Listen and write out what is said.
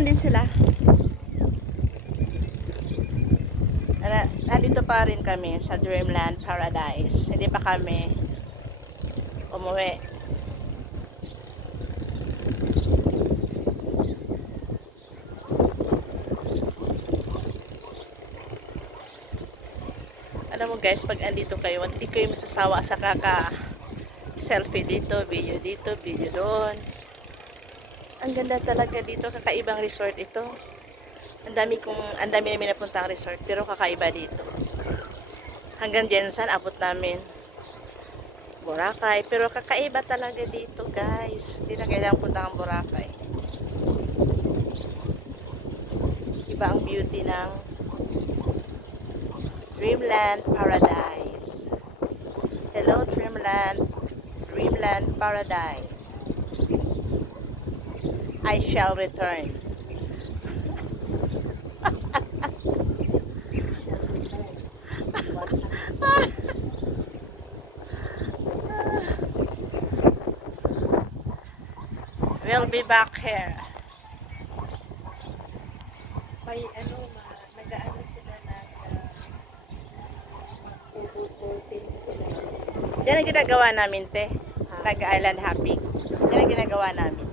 din sila. Nandito pa rin kami sa Dreamland Paradise. Hindi pa kami umuwi. Alam mo guys, pag andito kayo, hindi kayo masasawa sa selfie dito, video doon. Ang ganda talaga dito, kakaibang resort ito. Ang dami namin napuntang resort, pero kakaiba dito. Hanggang Jensen, abot namin Boracay, pero kakaiba talaga dito guys. Hindi na kailangang punta ang Boracay. Iba ang beauty ng Dreamland Paradise. Hello Dreamland Paradise. I shall return. We'll be back here. May nag-aano sila mag-boating sila. Yan ang ginagawa namin, te. Nag-island hopping. Yan ang ginagawa namin.